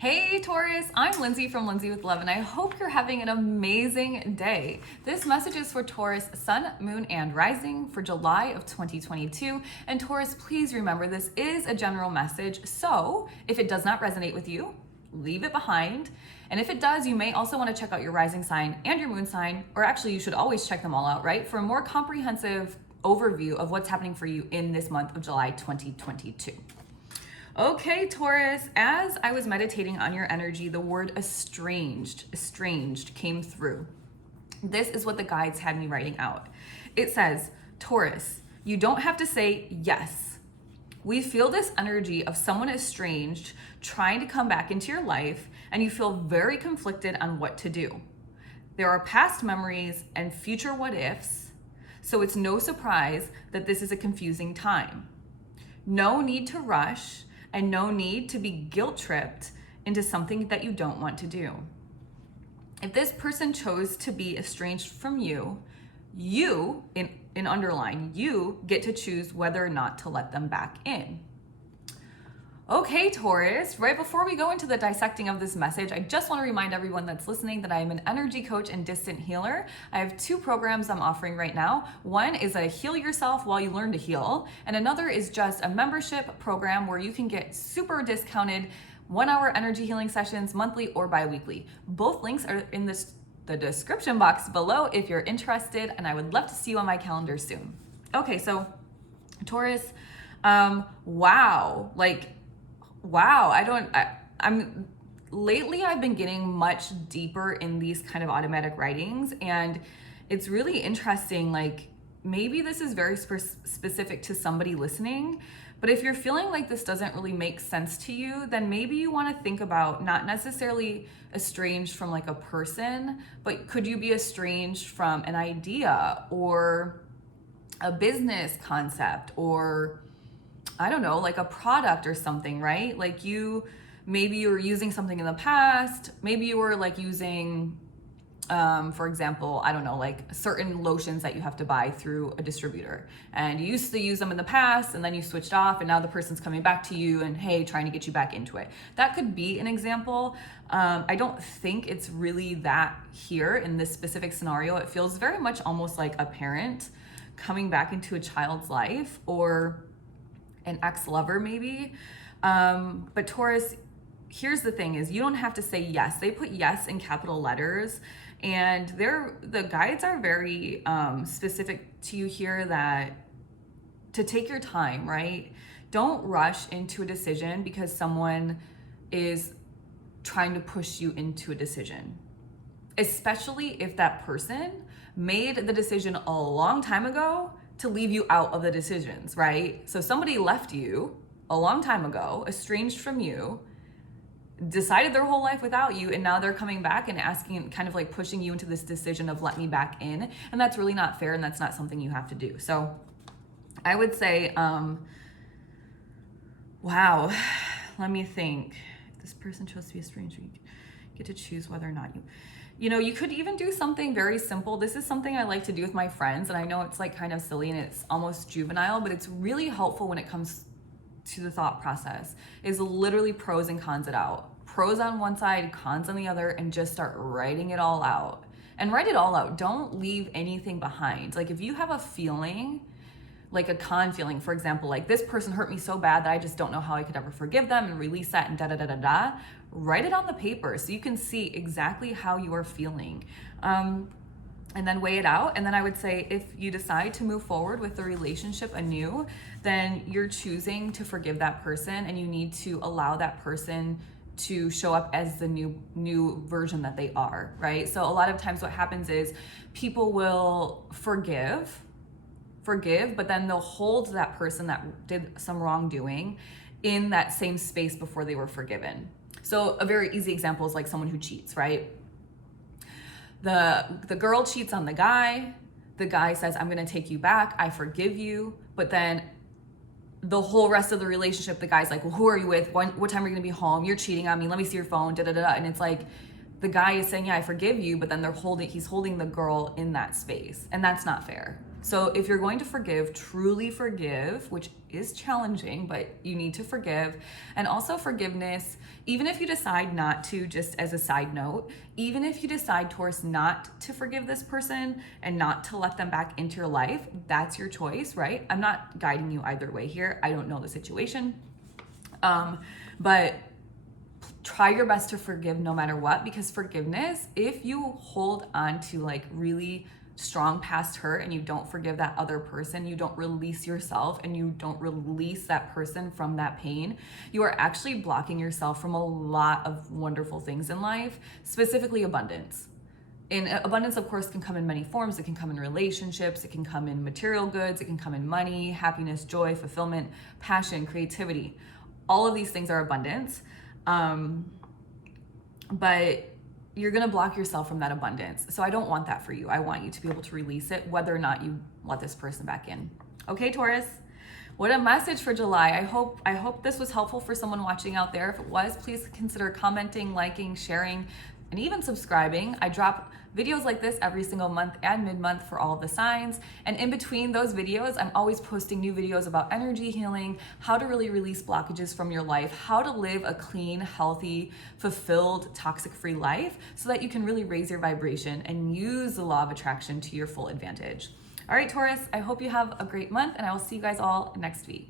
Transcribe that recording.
Hey Taurus, I'm Lindsay from Lindsay with Love, and I hope you're having an amazing day. This message is for Taurus, Sun, Moon, and Rising for July of 2022. And Taurus, please remember this is a general message, so if it does not resonate with you, leave it behind. And if it does, you may also want to check out your rising sign and your moon sign, or actually you should always check them all out, right? For a more comprehensive overview of what's happening for you in this month of July 2022. Okay, Taurus, as I was meditating on your energy, the word estranged came through. This is what the guides had me writing out. It says, Taurus, you don't have to say yes. We feel this energy of someone estranged trying to come back into your life, and you feel very conflicted on what to do. There are past memories and future what ifs, so it's no surprise that this is a confusing time. No need to rush, and no need to be guilt-tripped into something that you don't want to do. If this person chose to be estranged from you, in underline, you get to choose whether or not to let them back in. Okay, Taurus, right before we go into the dissecting of this message, I just want to remind everyone that's listening that I am an energy coach and distant healer. I have two programs I'm offering right now. One is a heal yourself while you learn to heal, and another is just a membership program where you can get super discounted 1-hour energy healing sessions monthly or bi-weekly. Both links are in the description box below if you're interested, and I would love to see you on my calendar soon. Okay, so Taurus, lately I've been getting much deeper in these kind of automatic writings, and it's really interesting. Like, maybe this is very specific to somebody listening, but if you're feeling like this doesn't really make sense to you, then maybe you want to think about not necessarily estranged from like a person, but could you be estranged from an idea or a business concept, or I don't know, like a product or something, right? Like maybe you were using something in the past. Maybe you were like using, for example, I don't know, like certain lotions that you have to buy through a distributor. And you used to use them in the past, and then you switched off, and now the person's coming back to you and, hey, trying to get you back into it. That could be an example. I don't think it's really that here in this specific scenario. It feels very much almost like a parent coming back into a child's life, or an ex-lover maybe. But Taurus, here's the thing is you don't have to say yes. They put yes in capital letters, and the guides are very specific to you here that to take your time, right? Don't rush into a decision because someone is trying to push you into a decision, especially if that person made the decision a long time ago to leave you out of the decisions, right? So somebody left you a long time ago, estranged from you, decided their whole life without you, and now they're coming back and asking and kind of like pushing you into this decision of let me back in. And that's really not fair, and that's not something you have to do. So I would say, wow, let me think. If this person chose to be estranged, you get to choose whether or not you could even do something very simple. This is something I like to do with my friends, and I know it's like kind of silly and it's almost juvenile, but it's really helpful when it comes to the thought process, is literally pros and cons it out. Pros on one side, cons on the other, and just start writing it all out. And write it all out. Don't leave anything behind. Like if you have a feeling, like a con feeling, for example, like this person hurt me so bad that I just don't know how I could ever forgive them and release that and da-da-da-da-da. Write it on the paper so you can see exactly how you are feeling. And then weigh it out. And then I would say if you decide to move forward with the relationship anew, then you're choosing to forgive that person, and you need to allow that person to show up as the new version that they are, right? So a lot of times what happens is people will forgive, but then they'll hold that person that did some wrongdoing in that same space before they were forgiven. So a very easy example is like someone who cheats, right? The girl cheats on the guy says, I'm gonna take you back, I forgive you, but then the whole rest of the relationship, the guy's like, well, who are you with? What time are you gonna be home? You're cheating on me, let me see your phone, da-da-da. And it's like, the guy is saying, yeah, I forgive you, but then he's holding the girl in that space, and that's not fair. So if you're going to forgive, truly forgive, which is challenging, but you need to forgive. And also forgiveness, even if you decide not to, just as a side note, even if you decide, Taurus, not to forgive this person and not to let them back into your life, that's your choice, right? I'm not guiding you either way here. I don't know the situation. But try your best to forgive no matter what, because forgiveness, if you hold on to like really strong past hurt and you don't forgive that other person, you don't release yourself and you don't release that person from that pain, you are actually blocking yourself from a lot of wonderful things in life, specifically abundance. And abundance, of course, can come in many forms. It can come in relationships, it can come in material goods, it can come in money, happiness, joy, fulfillment, passion, creativity. All of these things are abundance. But you're gonna block yourself from that abundance. So I don't want that for you. I want you to be able to release it, whether or not you let this person back in. Okay, Taurus? What a message for July. I hope this was helpful for someone watching out there. If it was, please consider commenting, liking, sharing, and even subscribing. I drop videos like this every single month and mid-month for all of the signs. And in between those videos, I'm always posting new videos about energy healing, how to really release blockages from your life, how to live a clean, healthy, fulfilled, toxic-free life so that you can really raise your vibration and use the law of attraction to your full advantage. All right, Taurus, I hope you have a great month, and I will see you guys all next week.